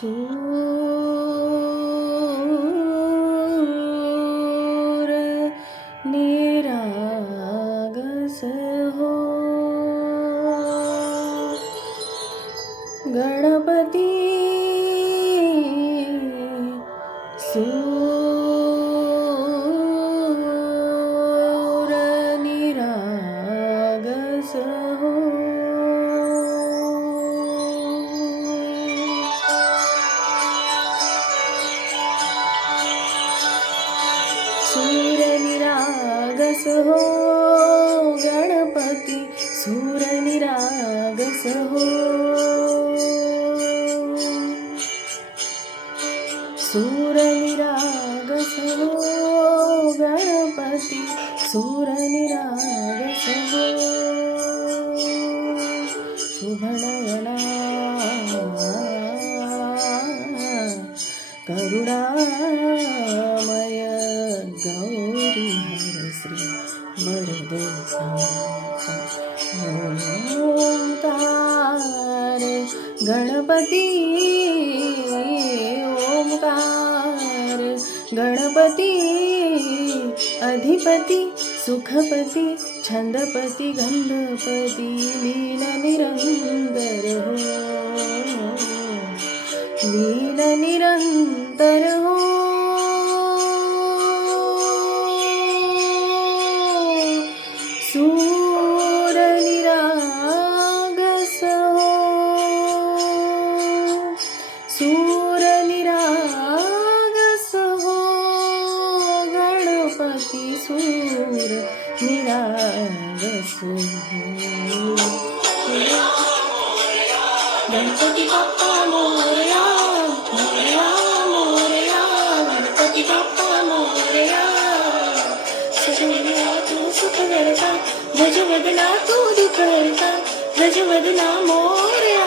सूर निरागस हो गणपती सूर निरागस हो सूर निरागस हो गणपती सूर निरागस हो सूर निरागस हो गणपती सूर निरागस हो शुभनयना करुणामय गौरी हर श्री वरद ओंकार गणपती ओंकार गणपती अधिपती सुखपती छंदपती गंधपती लीन निरंतर हो लीन निरंतर हो सूर निरागस हो सूर निरागस हो गणपती सूर निरागस हो गणपती बाप्पा मोरया मोरया मोरया गणपती बाप्पा मोरया सगळ्या तू सुख करता गजवदना तू दुख करता गजवदना मोरया